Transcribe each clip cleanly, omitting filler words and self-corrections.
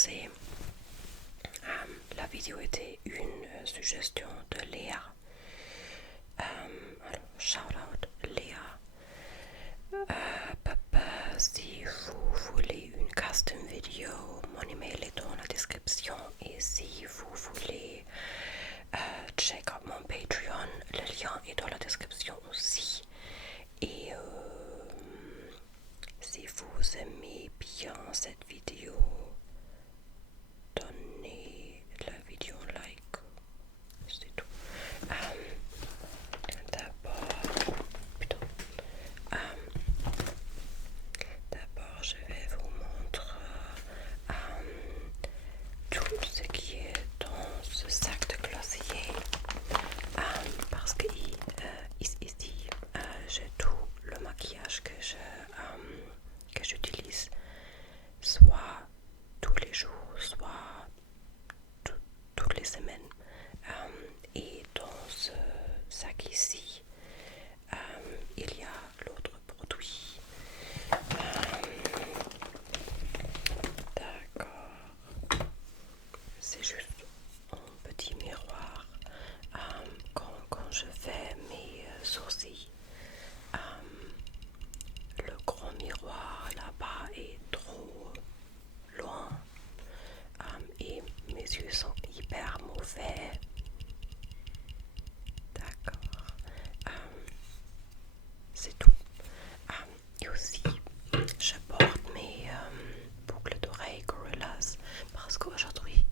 commencer. La vidéo était une suggestion de Léa. Alors, shout out Léa. Si vous voulez une custom vidéo, mon email est dans la description. Et si vous voulez check out mon Patreon, le lien est dans la description aussi. Et si vous aimez bien cette vidéo, donnez la vidéo un like. C'est tout. D'abord, je vais vous montrer tout ce qui est dans ce sac de glacier. Parce que ici, j'ai tout le maquillage que j'utilise, soit tous les jours, soit toutes les semaines. Et dans ce sac ici, il y a l'autre produit. D'accord. C'est juste un petit miroir. Quand je fais mes sourcils, le grand miroir là-bas est trop loin. Et mes yeux sont hyper mauvais. D'accord. C'est tout. Et aussi, je porte mes boucles d'oreilles Gorillaz parce qu'aujourd'hui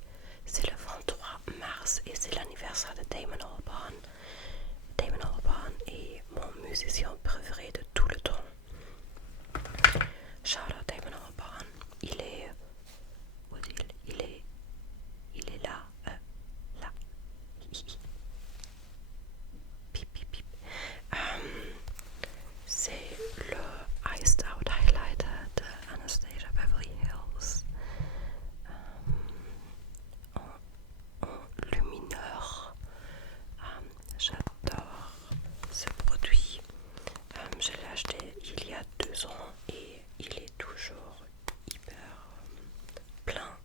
c'est le 23 mars et c'est l'anniversaire de Damon Albarn. Damon Albarn est mon musicien préféré de tout le temps. Shout out Damon Albarn. Il est là. Là. Pip, pip, pip. C'est le Iced Out Highlighter de Anastasia Beverly Hills. En lumineur. J'adore ce produit. Je l'ai acheté il y a 2 ans et il est toujours hyper plein.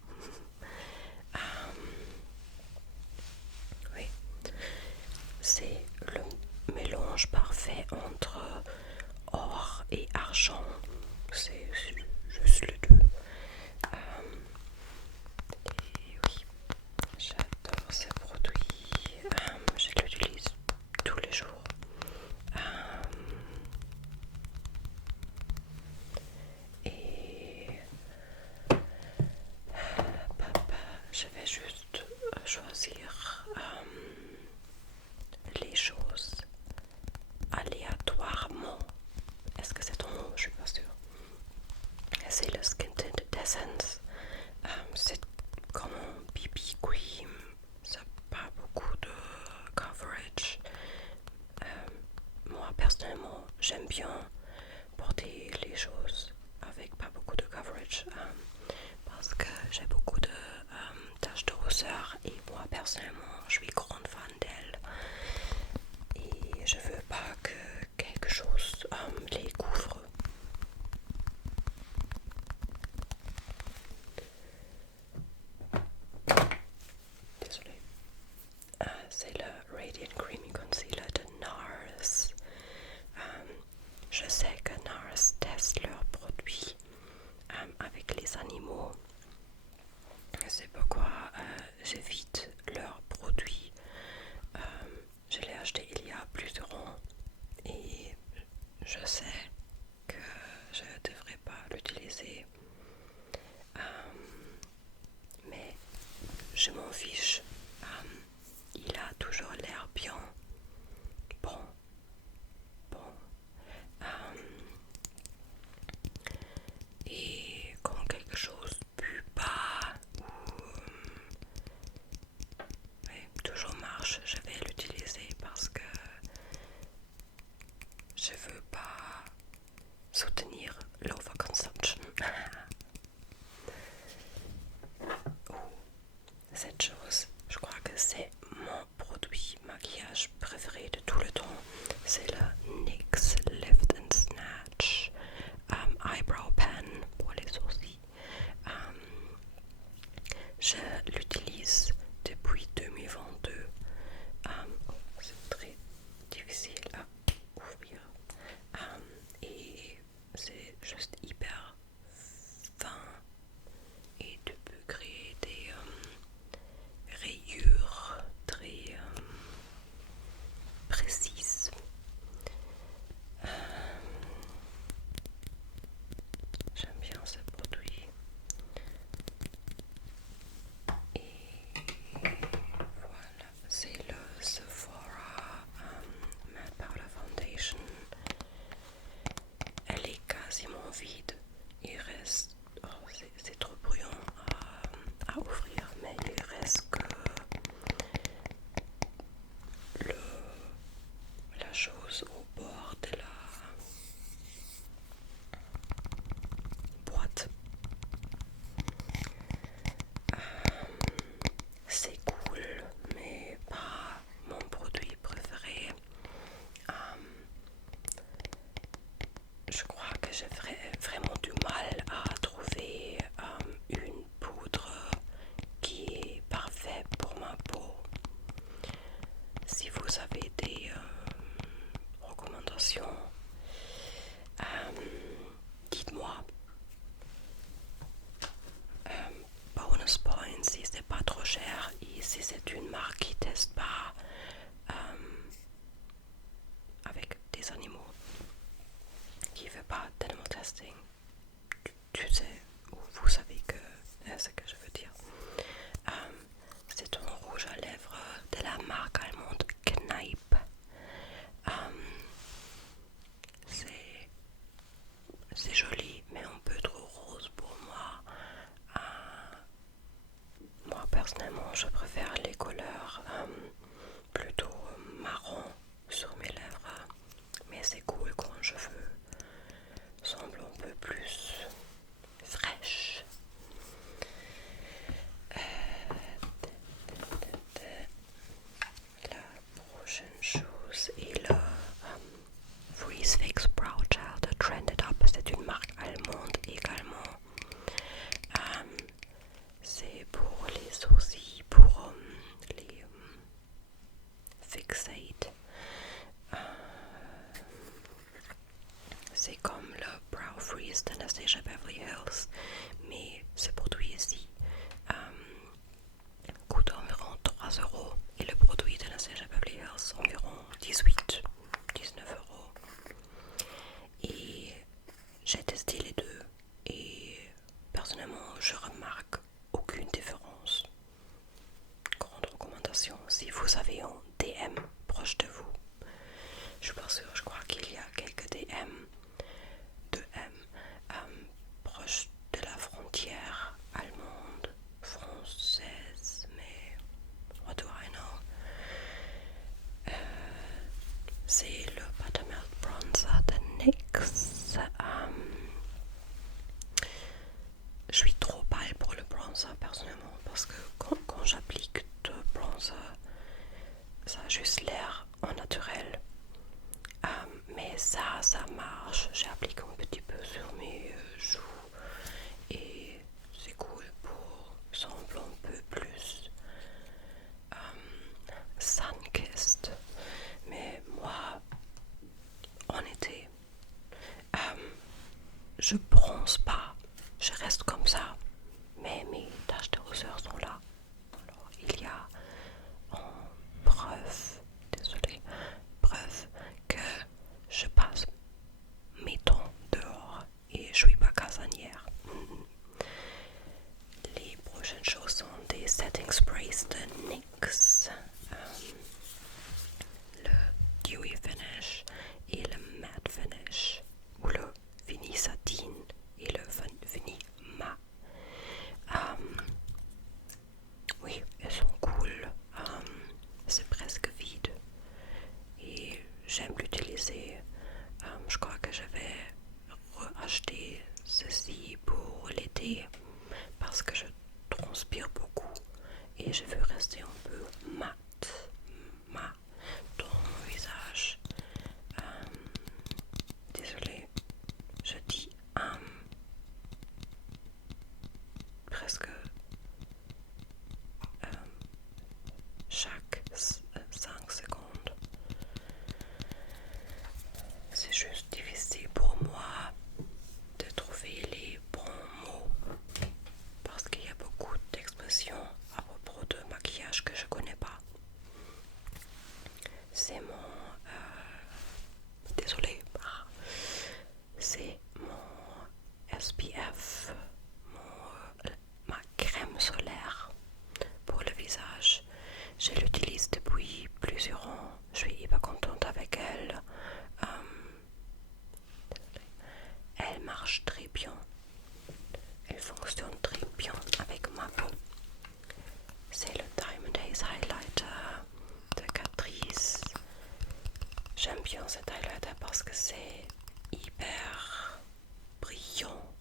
Oui, c'est le mélange parfait entre or et argent. C'est juste les deux. Et oui, j'adore ce produit. Je l'utilise tous les jours. Et je vais juste choisir les choses aléatoirement. Est-ce que c'est ton mot? Je suis pas sûre. C'est le Skin Tint d'Essence. C'est comme un BB cream. Ça n'a pas beaucoup de coverage. Moi personnellement, j'aime bien porter les choses avec pas beaucoup de coverage parce que j'ai beaucoup de taches de rousseur et moi personnellement, je suis grande fan d'elles. Et je veux pas que quelque chose les couvre. Désolée. C'est le Radiant Creamy Concealer de NARS. Je j'ai vraiment du mal à trouver une poudre qui est parfaite pour ma peau. Si vous avez des recommandations, dites-moi. Bonus points si c'est pas trop cher et si c'est une marque qui teste pas avec des animaux, qui fait pas d'animal testing. Tu sais, ou vous savez que ce que je veux dire. C'est un rouge à lèvres de la marque allemande Kneipp. C'est joli, mais un peu trop rose pour moi. Moi personnellement, je préfère les couleurs plutôt marron sur mes lèvres, mais c'est cool quand je veux semble un peu plus fraîche. La prochaine chose est le Freeze Fix Brow Gel de Trended Up. C'est une marque allemande également. C'est pour les sourcils, pour les fixate. C'est comme le Brow Freeze d'Anastasia Beverly Hills, mais ce produit ici coûte environ 3 € et le produit d'Anastasia Beverly Hills environ 18-19 €. Et j'ai testé les deux et personnellement je remarque aucune différence. Grande recommandation si vous avez un DM proche de vous. Je suis pas sûre, je crois qu'il y a quelques DM proche de la frontière allemande, française, mais what do I know? C'est le Buttermilk Bronzer de NYX. Je suis trop pâle pour le bronzer personnellement parce que quand j'applique de bronzer, ça a juste l'air en naturel. Mais ça marche. J'applique un petit peu sur mes joues et c'est cool pour sembler un peu plus sun-kissed. Mais moi, en été, je bronze pas. Je reste comme ça. Mais mes taches de rousseur sont là. Alors, il y a en preuve que je passe mes temps dehors et je suis pas casanière. Les prochaines choses sont des setting sprays de NYX, le Dewy Finish et le Matte Finish, ou le Fini Satin et le Fini Mat. Oui, elles sont cool. C'est presque vide et j'aime l'utiliser. Je crois que je vais acheter ceci pour l'été parce que je transpire beaucoup et je veux rester un peu mat dans mon visage. Désolée, je dis presque chaque 5 secondes. C'est juste difficile pour moi de trouver les bons mots parce qu'il y a beaucoup d'expressions à propos de maquillage que je connais pas. C'est mon c'est mon SPF, ma crème solaire pour le visage. Je l'utilise depuis plusieurs ans. Je suis hyper contente avec elle. Elle marche très bien. Elle fonctionne très bien avec ma peau. C'est le Diamond Days Highlighter de Catrice. J'aime bien cet highlighter parce que c'est hyper brillant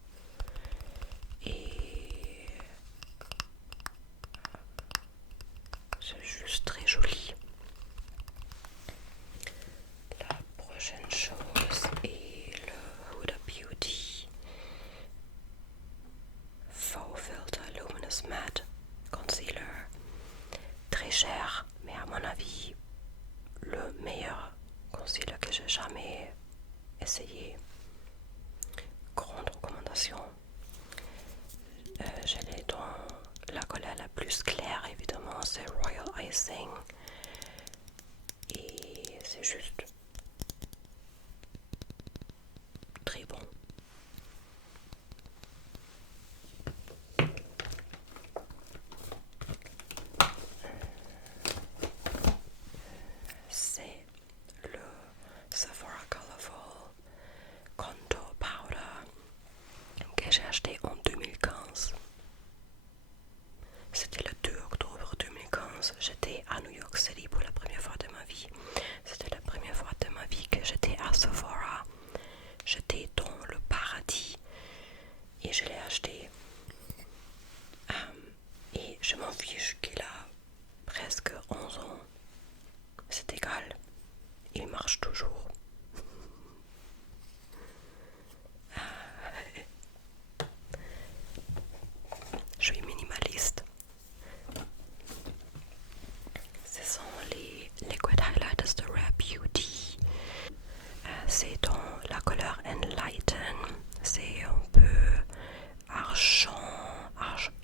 et c'est juste très joli. La prochaine chose est le Huda Beauty Je l'ai dans la couleur la plus claire, évidemment, c'est Royal Icing. Et c'est juste très bon. C'est le Sephora Colorful Contour Powder que j'ai acheté en 2015. C'était le 2 octobre 2015. J'étais à New York City pour la première fois de ma vie. C'était la première fois de ma vie que j'étais à Sephora. J'étais dans le paradis et je l'ai acheté. Et je m'en fiche qu'il a presque 11 ans. C'est égal. Il marche toujours. Je suis minimaliste. Ce sont les Liquid Highlighters de Rare Beauty. C'est dans la couleur Enlighten. C'est un peu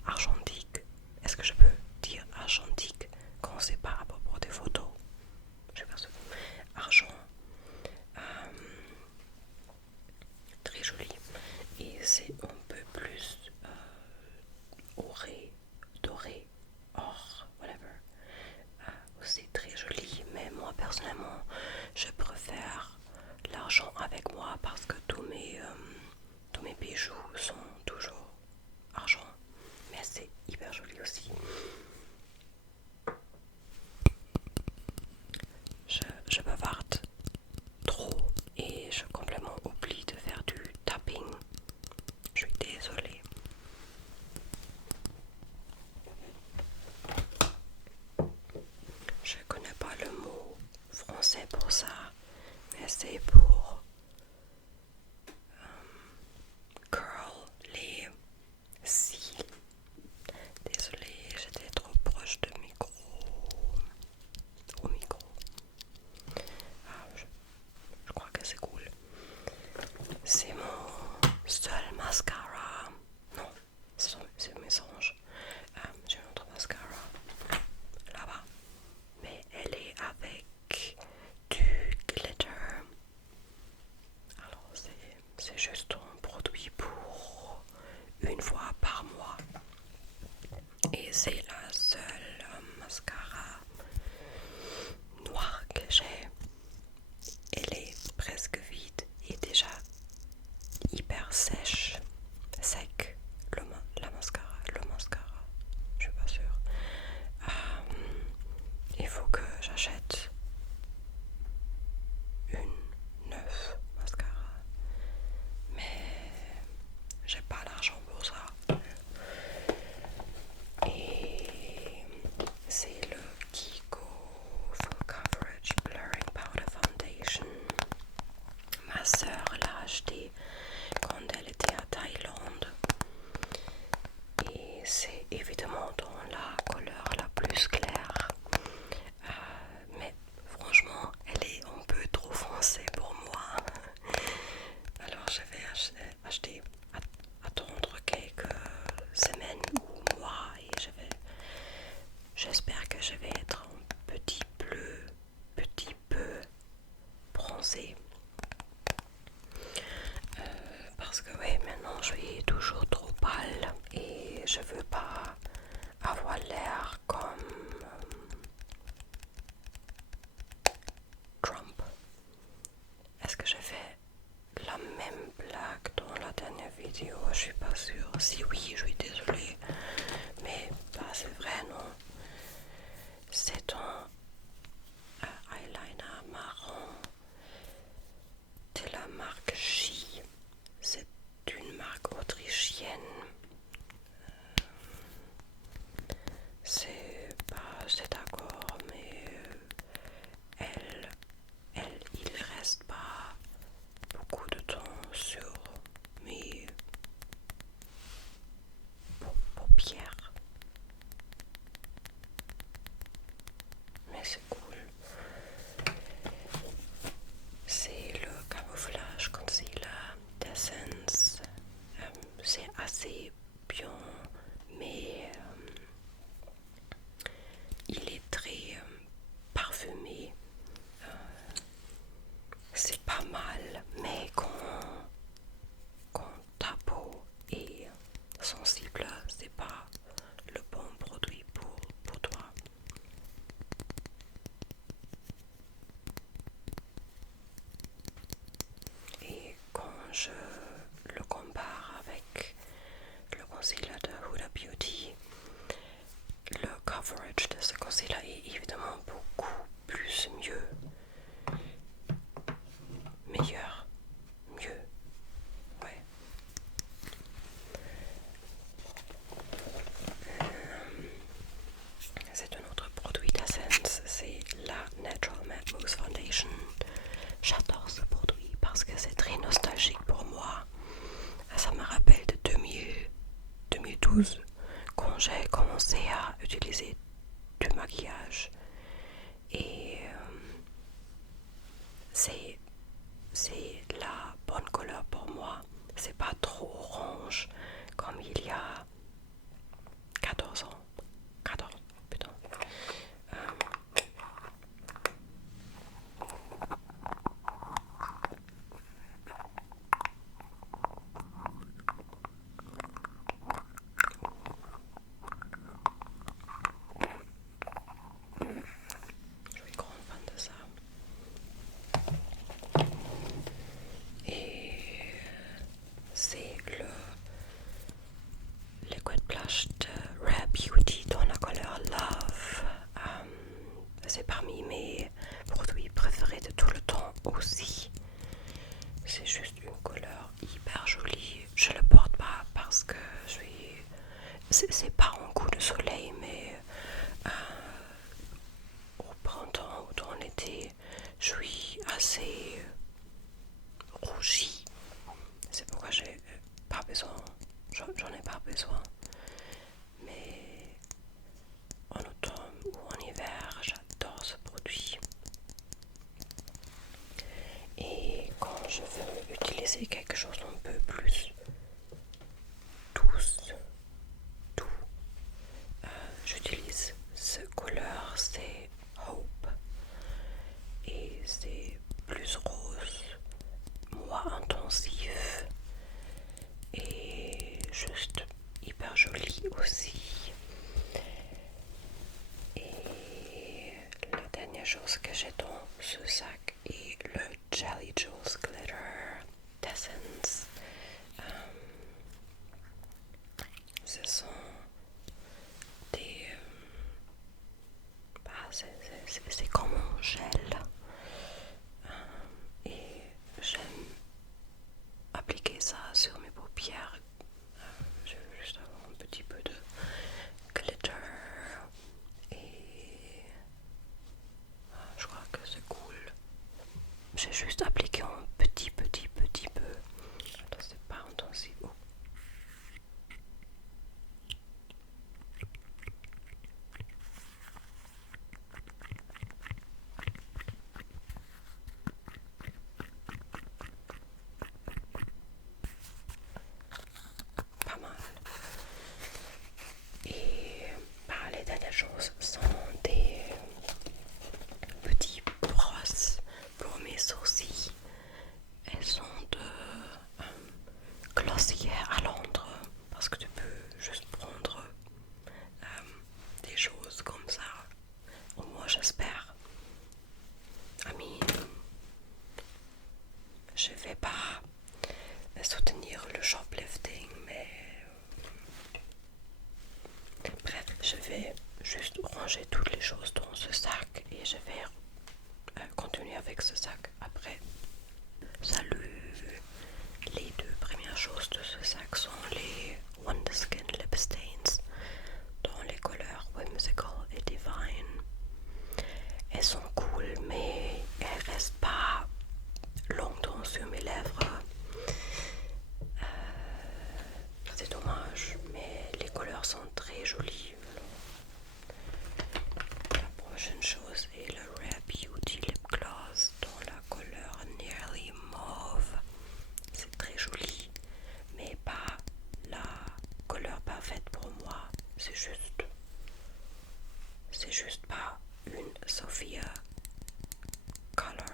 argentique. Est-ce que je peux dire argentique quand c'est par rapport à des photos? Je sais pas. Argent. Très joli. Et c'est un peu plus doré, or, whatever. Aussi très joli, mais moi personnellement, je préfère l'argent avec moi parce que tous mes bijoux sont toujours argent. Mais c'est hyper joli aussi. Je bavarde trop et je complètement oublie de faire du tapping. Je suis désolée. Je connais pas le mot français pour ça, mais c'est pour curl les cils. Désolée, j'étais trop proche de micro. Au micro. Je crois que c'est cool. C'est mon seul mascara. Non, c'est mes songes. J'ai une autre mascara là-bas. Mais elle est avec du glitter. Alors c'est juste un produit pour une fois par mois. Et c'est la seule mascara noire que j'ai. Elle est presque vide et déjà hyper sec, le mascara, je suis pas sûre. Il faut que j'achète une neuve mascara, mais j'ai pas l'argent pour ça. Et c'est le Kiko Full Coverage Blurring Powder Foundation. Ma soeur l'a acheté quand elle était à Thaïlande. Et c'est évidemment dans la couleur la plus claire. Mais franchement, elle est un peu trop foncée pour moi. Alors je vais attendre quelques semaines ou mois et j'espère que je vais être un petit peu bronzée. Parce que oui, maintenant je suis toujours trop pâle et je veux pas avoir l'air comme Trump. Est-ce que j'ai fait la même blague dans la dernière vidéo? Je suis pas sûre. Si oui, je suis désolée. Mais bah, c'est vrai, non? C'est un eyeliner marron de la marque J. C'est une marque autrichienne. C'est d'accord, mais il reste pas beaucoup de temps sur mes paupières. Mais c'est cool. C'est le camouflage concealer d'Essence. C'est assez bien mais il est très parfumé. C'est pas mal, mais quand ta peau est sensible, c'est pas le bon produit pour toi. Et quand je le compare avec le concealer de Huda Beauty, le coverage de ce concealer est évidemment beaucoup plus meilleur, mieux, ouais. C'est un autre produit d'Essence, c'est la Natural Matte Mousse Foundation. J'adore ce produit parce que c'est très nostalgique pour moi. Ça me rappelle de 2012 quand j'ai commencé à utiliser du maquillage. Et c'est la bonne couleur pour moi. C'est pas trop orange comme il y a 14 ans. 14, putain. Je suis grande fan de ça. Et c'est le Liquid Blush de Rare Beauty dans la couleur Love. C'est parmi mes produits préférés de tout le temps aussi. C'est juste une couleur hyper jolie. Je le porte pas parce que je suis... C'est pas un coup de soleil, mais au printemps ou dans l'été, je suis assez rougie. C'est pourquoi j'ai pas besoin. J'en ai pas besoin. Mais en automne ou en hiver, j'adore ce produit. Et quand je veux utiliser quelque chose un peu plus doux, j'utilise ce couleur, c'est Hope. Et c'est plus rose, moins intensif et juste hyper joli aussi. Et la dernière chose que j'ai dans ce sac est le Jelly Jewels Glitter d'Essence. Ce sont des... c'est comme un gel. Et j'aime appliquer ça sur mes paupières. Je veux juste avoir un petit peu de glitter. Et je crois que c'est cool. J'ai juste appliqué un petit peu. Attends, c'est pas intensif. Oh. Pas mal. Et les dernières choses sont des petits brosses pour mes sourcils. Elles sont de Glossier à Londres parce que tu peux juste prendre des choses comme ça. Au moins j'espère. Je vais pas soutenir le shoplifting, mais bref, je vais juste ranger toutes les choses dans ce sac et je vais continuer avec ce sac après. Salut! Les deux premières choses de ce sac sont les Wonderskin Lip Stains dans les couleurs Whimsical et Divine. Elles sont cool, mais elles restent pas longtemps sur mes lèvres. C'est dommage, mais les couleurs sont très jolies. La prochaine chose est le Rare Beauty Lip Gloss dans la couleur Nearly Mauve. c'est juste pas une Sophia Color,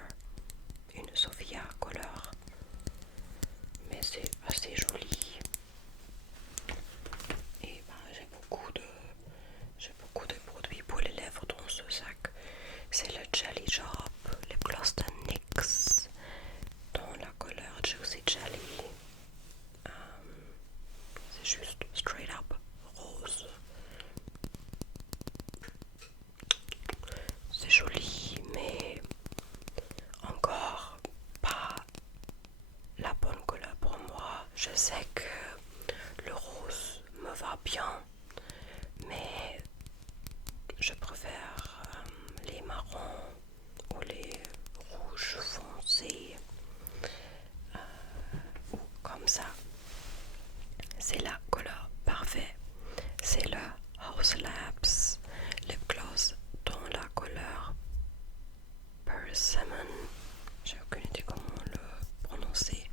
une Sophia Color, mais c'est assez joli. Et ben, j'ai beaucoup de produits pour les lèvres dans ce sac. C'est le Jelly Job Lip Gloss de NYX dans la couleur Juicy Jelly. C'est juste straight up rose. C'est joli, mais encore pas la bonne couleur pour moi. Je sais que le rose me va bien, mais je préfère les marrons ou les rouges foncés ou comme ça. C'est la couleur parfaite. C'est le House Labs Lip Gloss dans la couleur Persimmon. J'ai aucune idée comment le prononcer.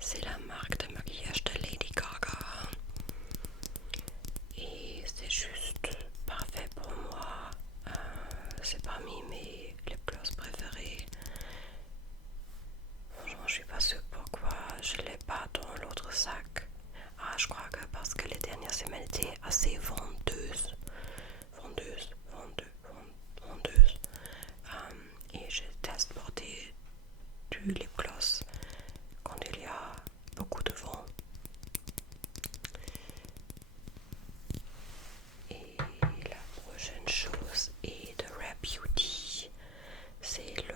C'est la marque de maquillage de Lady Gaga. Et c'est juste parfait pour moi. C'est parmi mes lip gloss préférés. Franchement, je suis pas sûre pourquoi je l'ai pas dans l'autre sac. Ah, je crois que parce que les dernières semaines étaient assez vendeuses. Et je teste porter du lip gloss quand il y a beaucoup de vent. Et la prochaine chose est de Rare Beauty. C'est le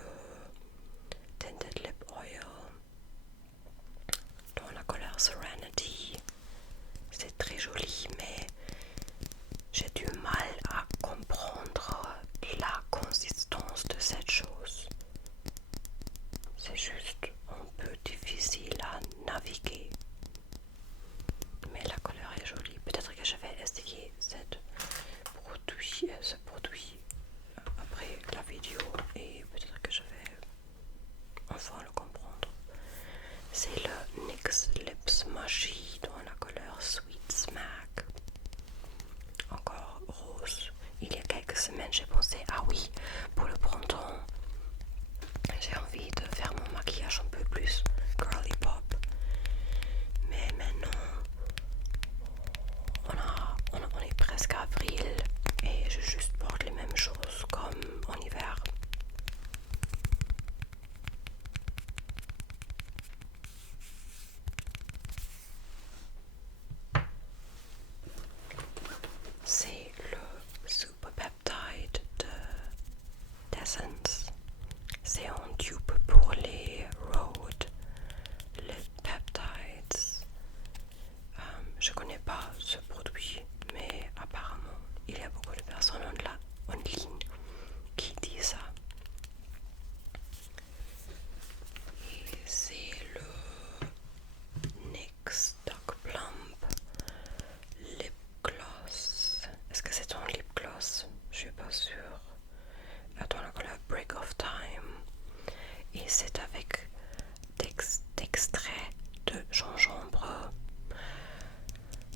Tinted Lip Oil dans la couleur Serenity. C'est très joli, mais j'ai du mal à comprendre la consistance de cette chose. C'est juste un peu difficile à naviguer. Mais la couleur est jolie. Peut-être que je vais essayer ce produit après la vidéo et peut-être que je vais enfin le comprendre. C'est le NYX Lips Magie dans la couleur Sweet Smack. Encore rose. Il y a quelques semaines, j'ai pensé, ah oui, pour le printemps, j'ai envie de faire mon maquillage un peu plus girly pop. Mais maintenant, on est presque avril et je juste porte les mêmes choses comme en hiver. C'est le Super Peptide d'Essence. C'est un dupe pour les Rhode Lip Peptides. Je connais pas ce produit, mais apparemment il y a beaucoup de personnes en ligne qui disent ça. Et c'est le NYX Dark Plump Lip Gloss. Est-ce que c'est un lip gloss? Je suis pas sûre. Dans la couleur Break of Time. Et c'est avec d'extrait de gingembre.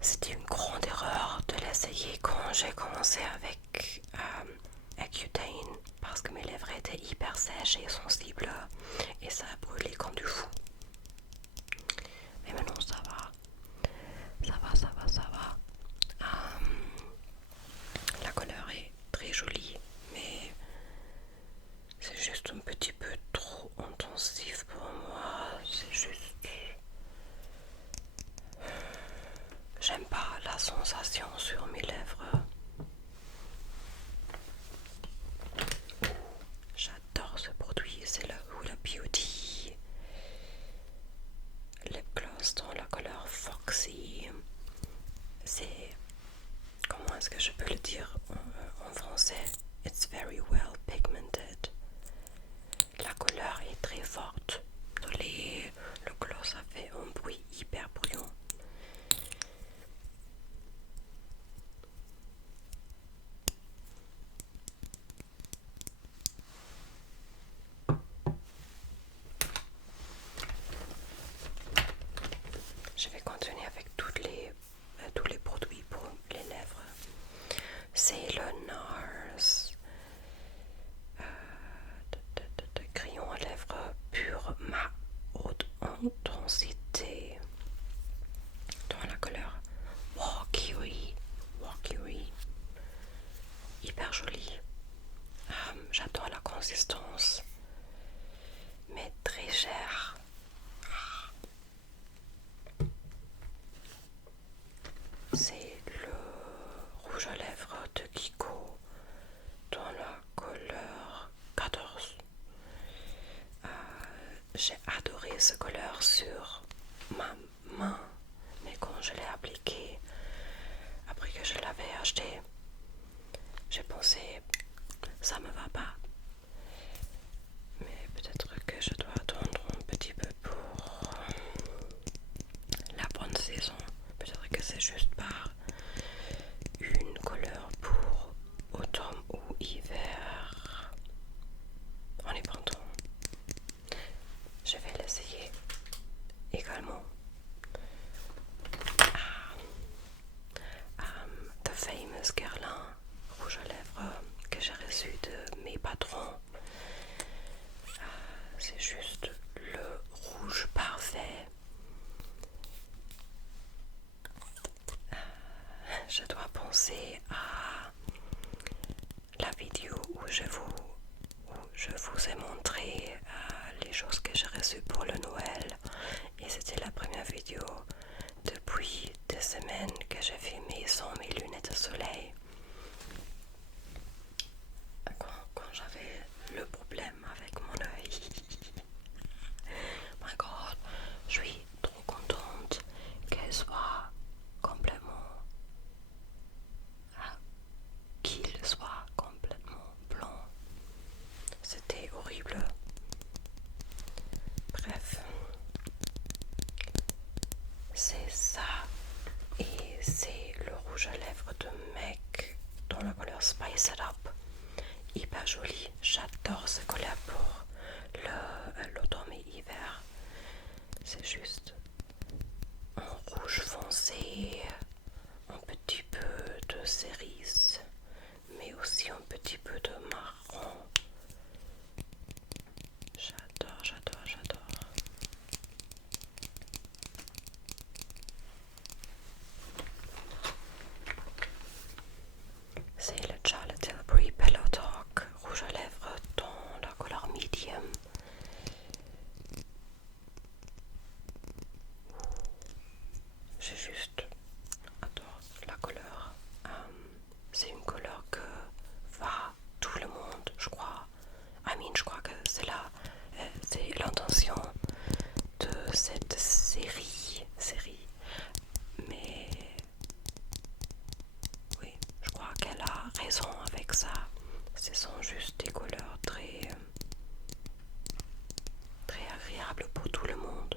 C'était une grande erreur de l'essayer quand j'ai commencé avec Accutane parce que mes lèvres étaient hyper sèches et sensibles et ça a brûlé comme du fou. Mais maintenant ça va. La couleur est très jolie, mais c'est juste un petit peu trop intensif pour moi. C'est juste... J'aime pas la sensation sur mes lèvres. J'adore ce produit, c'est le Huda Beauty Lip Gloss dans la couleur Foxy. C'est... Comment est-ce que je peux le dire en français? It's very well pigmented. La couleur est très forte. Le gloss a fait un bruit hyper bruyant. Je vais continuer avec tous les produits pour les lèvres. joli. J'adore la consistance, mais très cher. C'est le rouge à lèvres de Kiko dans la couleur 14. J'ai adoré ce couleur sur ma main, mais quand je l'ai appliqué, après que je l'avais acheté, j'ai pensé ça me va pas. Mais peut-être que je dois attendre un petit peu pour la bonne saison. Peut-être que c'est juste pas une couleur pour automne ou hiver. On est printemps. Je vais l'essayer également. The Famous Guerlain rouge à lèvres que j'ai reçu de mes patrons. C'est juste le rouge parfait. Je dois penser à la vidéo où je vous ai montré les choses que j'ai reçues pour le Noël. Et c'était la première vidéo depuis des semaines que j'ai filmé sans mes lunettes de soleil. Quand j'avais le problème avec mon œil. My God, je suis trop contente qu'elle soit complètement, qu'il soit complètement blanc. C'était horrible. Bref, c'est ça. Et c'est le rouge à lèvres de MAC dans la couleur Spice It Up. Hyper joli. J'adore ce couleur pour l'automne et l'hiver. C'est juste un rouge foncé, un petit peu de cerise, mais aussi un petit peu de marron. J'adore, j'adore, j'adore. C'est le Charlotte Tilbury Pillow Talk rouge à lèvres dans la couleur medium. J'ai juste adore la couleur. C'est une couleur que va tout le monde, je crois. Je crois que c'est l'intention de cette série. Mais oui, je crois qu'elle a raison avec ça. Ce sont juste des couleurs très agréables pour tout le monde.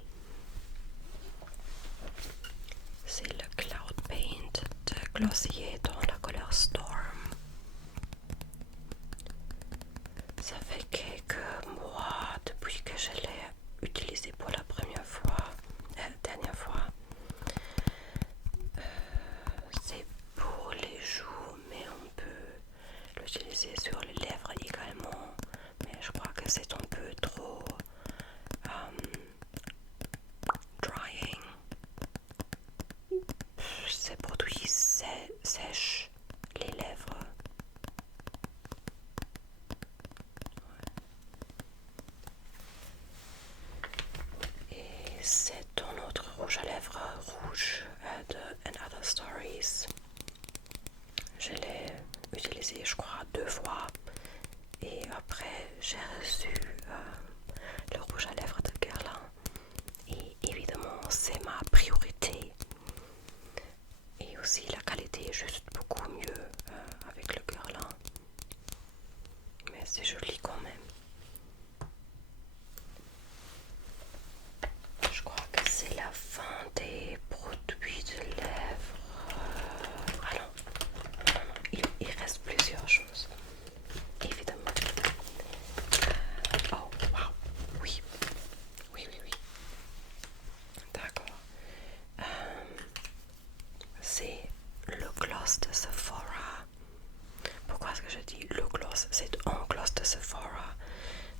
C'est le Cloud Paint de Glossier dans la couleur Storm. Ça fait quelques mois depuis que je l'ai utilisé pour la dernière fois. C'est pour les joues, mais on peut l'utiliser sur les lèvres également. Mais je crois que c'est un peu trop drying. Ces produits sèchent les lèvres. Et c'est un autre rouge à lèvres rouge de And Other Stories. Je l'ai utilisé, je crois, 2 fois. Et après, j'ai reçu le rouge à lèvres de Guerlain. Et évidemment, c'est ma priorité. Et aussi, la qualité est juste beaucoup mieux avec le Guerlain. Mais c'est joli quand même. Je crois que c'est la fin des produits de lèvres. Ah non, il reste plusieurs choses. Évidemment. Oh, wow. Oui. D'accord. C'est le gloss de Sephora. Pourquoi est-ce que je dis le gloss? C'est un gloss de Sephora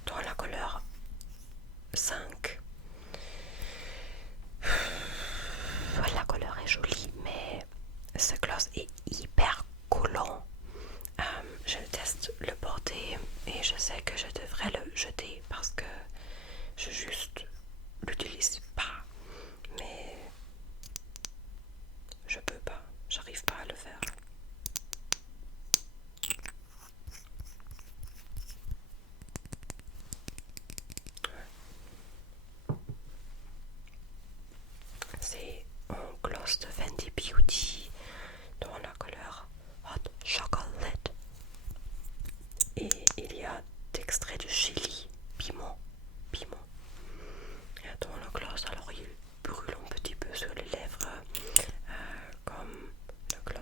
dans la couleur 5. La couleur est jolie, mais ce gloss est hyper collant. Je le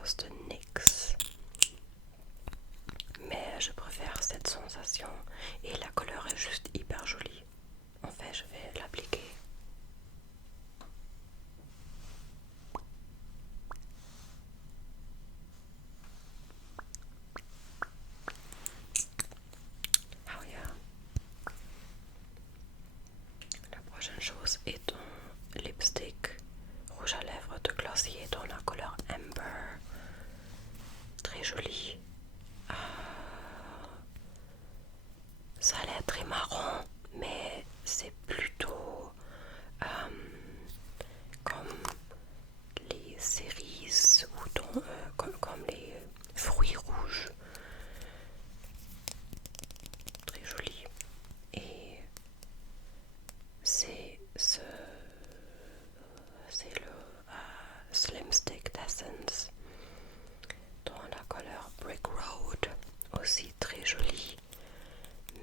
Highlighters de NYX. Mais je préfère cette sensation et la couleur est juste hyper jolie. En fait, je vais l'appliquer. Oh yeah. La prochaine chose est un lipstick rouge à lèvres de Glossier dans la couleur Amber. Très joli. Ça a l'air très marron, mais c'est plutôt comme les cerises ou comme les fruits rouges. Très joli. Et c'est le Slim Stick d'Essence dans la couleur Brick Road, aussi très joli,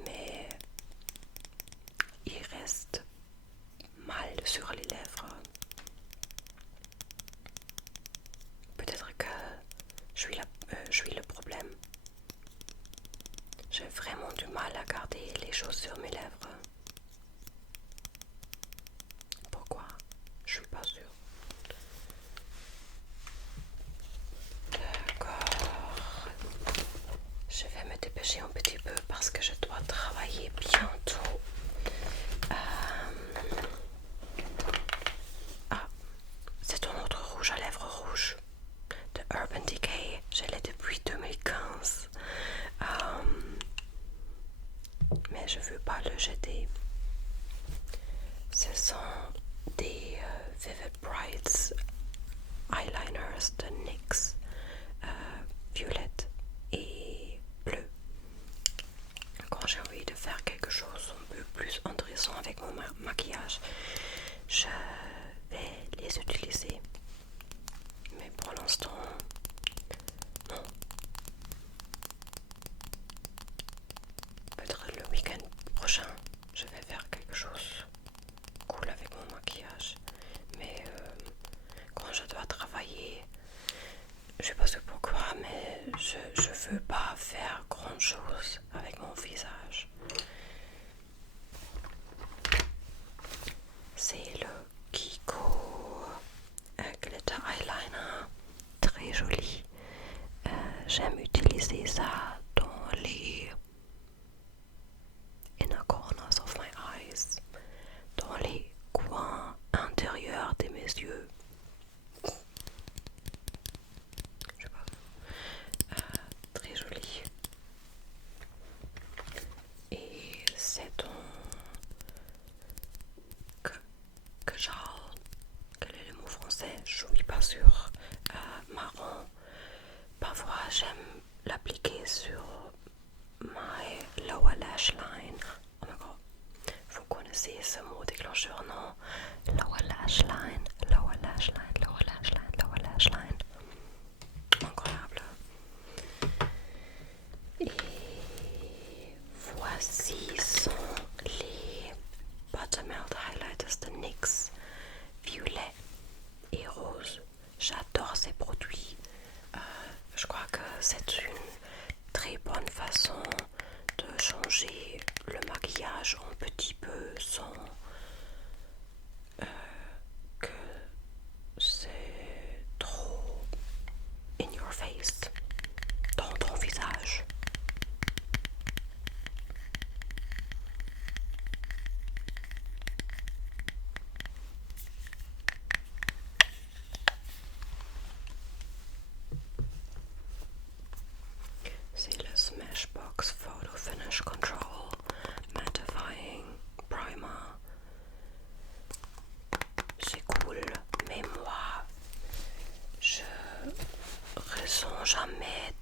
mais il reste mal sur les lèvres. Peut-être que je suis le problème. J'ai vraiment du mal à garder les choses sur mes lèvres. Pourquoi? Je suis pas sûre. D'accord. Je vais me dépêcher un petit peu parce que je dois travailler bientôt. C'est un autre rouge à lèvres rouge de Urban Decay. Je l'ai depuis 2015. Mais je veux pas le jeter. Ce sont des Vivid Brights eyeliners de NYX, violette et bleu. Quand j'ai envie de faire quelque chose un peu plus intéressant avec mon maquillage, je vais les utiliser. Mais pour l'instant, non. Peut-être le week-end prochain, je vais faire quelque chose cool avec mon maquillage. Mais quand je dois travailler, je sais pas pourquoi, mais je veux pas faire grand chose avec mon visage. C'est le Kiko Glitter Eyeliner, très joli. J'aime utiliser ça dans les inner corners of my eyes, dans les coins intérieurs de mes yeux. Je sais pas, très joli. Et c'est un genre, quel est le mot français? Je suis pas sûre. Marron. Parfois j'aime l'appliquer sur my lower lash line. Oh my god. Vous connaissez ce mot déclencheur, non? Lower lash line, lower lash line, lower lash line, lower lash line. Incroyable. Et voici sont les Buttermelt Highlighters de NYX, violet et rose. J'adore ces produits. Je crois que c'est une très bonne façon de changer le maquillage un petit peu sans que c'est trop in your face, dans ton visage. C'est le Smashbox Photo Finish Control Mattifying Primer. C'est cool, mais moi, je ressens jamais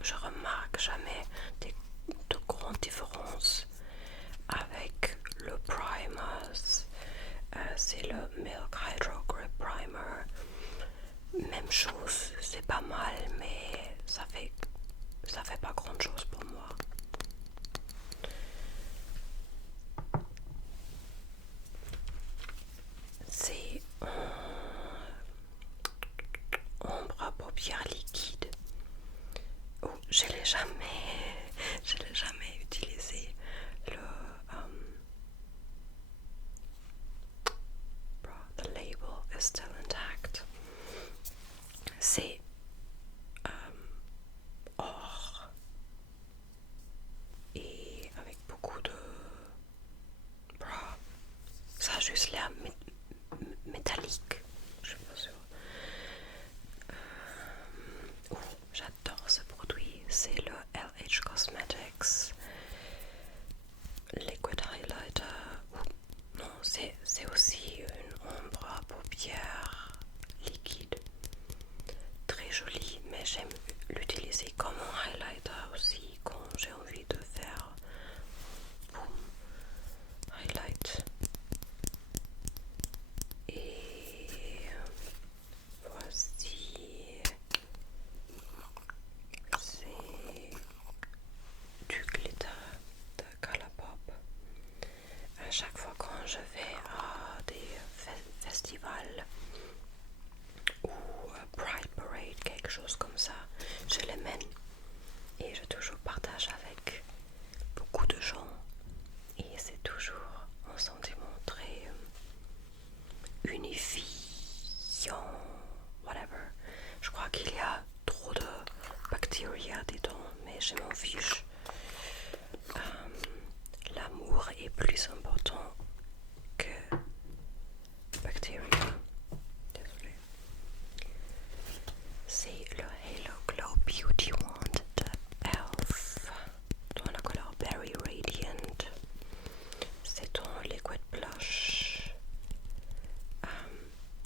je remarque jamais de grandes différences avec le primer. C'est le Milk Hydro Grip Primer. Même chose, c'est pas mal, mais ça fait pas grand chose pour moi. C'est ombre à paupières je l'ai jamais utilisé. The label is still intact. C'est or et avec beaucoup de ça a juste l'air métallique. Je suis pas sûre. J'adore ce produit, c'est le LH Cosmetics Liquid Highlighter. Non, c'est aussi une ombre à paupières liquide, très jolie, mais j'aime l'utiliser comme un highlighter aussi quand j'ai envie de faire boom highlight. Et voici, c'est du glitter de Colourpop. À chaque fois quand je vais à des festivals ou Pride Parade, quelque chose comme ça, je les mène et je toujours partage avec beaucoup de gens et c'est toujours un sentiment très unifiant, whatever. Je crois qu'il y a trop de bactéries dedans, mais je m'en fiche. L'amour est plus important que bactéries. Désolée. C'est le Halo Glow Beauty Wand de ELF dans la couleur Berry Radiant. C'est un liquid blush,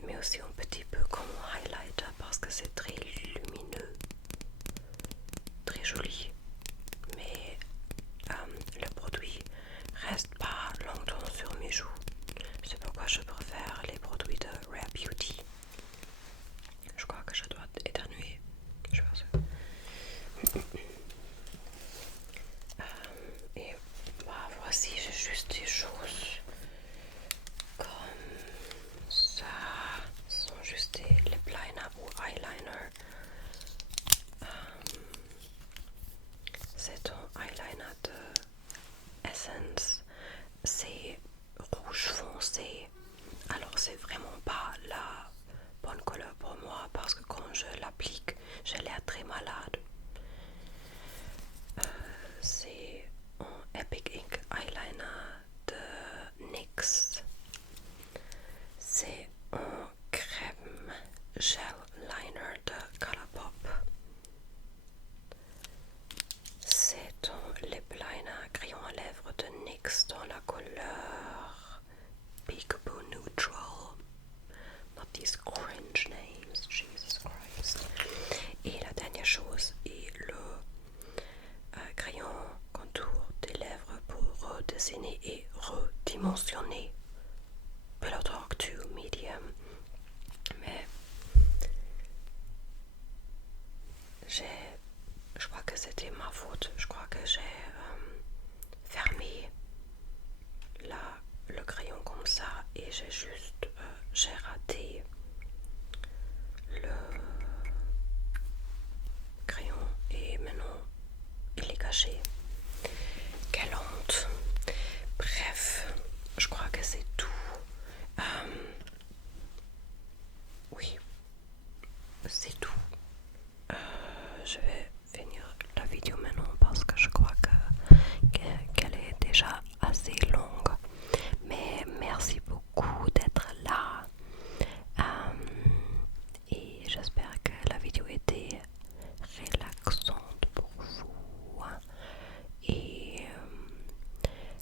mais aussi un petit peu comme un highlighter parce que c'est très lumineux, très joli, mais le produit reste pas longtemps sur mes joues. C'est pourquoi je préfère les produits de Rare Beauty. Je crois que je dois éternuer. Je pense. Et voici, j'ai juste des choses comme ça. Ce sont juste des lip liner ou eyeliner. C'est un eyeliner de Essence. C'est rouge foncé. Alors c'est vraiment pas la bonne couleur pour moi parce que quand je l'applique, j'ai l'air très malade. C'est un Epic Ink Eyeliner de NYX. C'est un crème gel liner de Colourpop. C'est un lip liner crayon à lèvres de NYX dans la couleur Peekaboo Neutral. Not these cringe names, Jesus Christ. Et la dernière chose est le crayon contour des lèvres pour redessiner et redimensionner Pillow Talk 2 Medium. Mais je crois que c'était ma faute. Je crois que j'ai fermé le crayon comme ça et j'ai raté le crayon et maintenant il est caché. Quelle honte. Bref, je crois que c'est tout. Oui, c'est tout. Je vais finir la vidéo maintenant parce que je crois qu'elle est déjà assez longue. Mais merci beaucoup d'être là. Et j'espère que la vidéo était relaxante pour vous. Et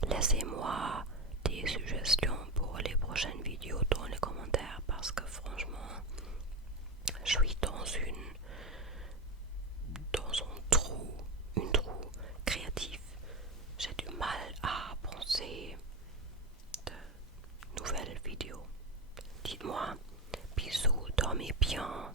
laissez-moi des suggestions pour les prochaines vidéos dans les commentaires parce que franchement, je suis dans un trou créatif. J'ai du mal à penser de nouvelles vidéos. Dites-moi, bisous, dormez bien